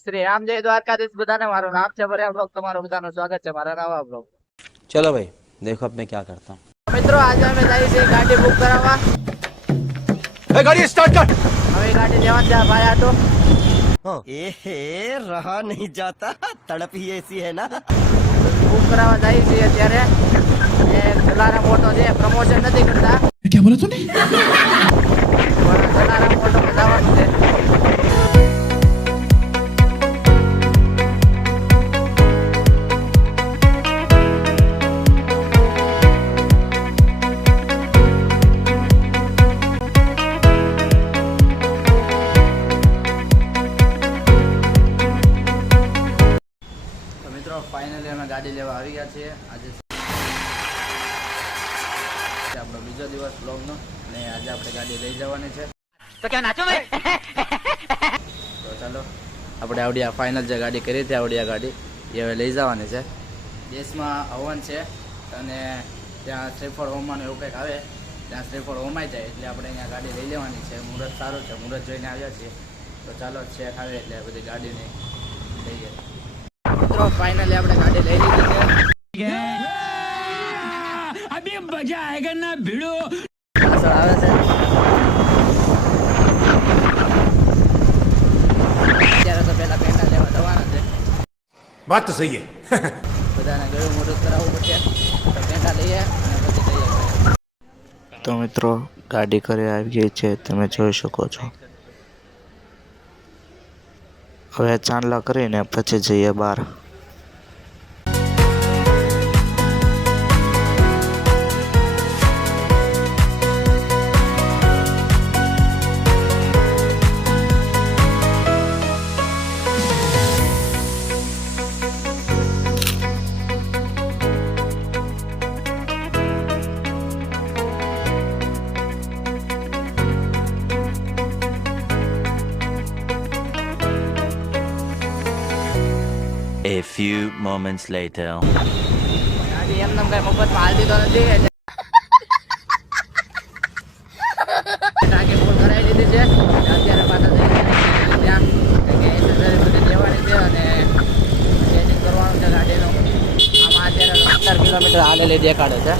શ્રી રામ જય દ્વારકાધીશ બધાને મારું નામ છે ભર્યા બ્લોગ તમારું બધાનું સ્વાગત છે મારા નવા બ્લોગ। चलो भाई देखो अब मैं क्या करता हूँ। મિત્રો આજે અમે જઈએ છીએ ગાડી બુક કરાવવા। गाड़ी स्टार्ट कर। હવે ગાડી લેવા છે ભાઈ આટો ए रहा नहीं जाता तड़प ही ऐसी है ना। બુક કરાવવા જઈએ છીએ અત્યારે એ જલારામ ઓટો છે પ્રમોશન નથી કરતા क्या बोला तूने? પણ જલારામ ઓટો જવાનું છે। મિત્રો ફાઇનલી અમે ગાડી લેવા આવી ગયા છીએ। આજે આપણો બીજો દિવસ બ્લોગનો અને આજે આપણે ગાડી લઈ જવાની છે તો ક્યાં નાચો ભાઈ તો ચાલો આપણે આવડી આ ફાઇનલ જે ગાડી કરી હતી આવડી આ ગાડી એ હવે લઈ જવાની છે। દેશમાં હવન છે અને ત્યાં શ્રીફળ હોમવાનું એવું કંઈક આવે ત્યાં શ્રીફળ હોમાઈ જાય એટલે આપણે અહીંયા ગાડી લઈ લેવાની છે। મુહૂર્ત સારું છે મુહૂર્ત જોઈને આવ્યા છીએ તો ચાલો શેઠ આવે એટલે બધી ગાડીને લઈએ। મિત્રો ફાઇનલી આપણે ગાડી લઈ લીધી છે। अभी मजा आएगा ना भिड़ो। પાછળ આવે છે અત્યારે તો પેલા પેંડા લેવા જવાના છે। बात तो सही है। બધાને ગળું મોઢું કરાવવું પડશે તો પેંડા લઈએ અને પછી જઈએ। તો મિત્રો ગાડી ઘરે આવી ગઈ છે, તમે જોઈ શકો છો। હવે ચાંદલા કરીને પછી જઈએ બહાર। A few moments later. ગાડી એમને કઈ મફતમાં હાલ દીધો નથી એટલે ટાંકી ફૂલ કરાવી દીધી છે અને અત્યારે પાછા જઈને ત્યાં કંઈક એસેસરી બધી લેવાની છે અને ચેન્જિંગ કરવાનું છે ગાડીનું। આમાં અત્યારે 17 કિલોમીટર હાલેલી દેખાડે છે।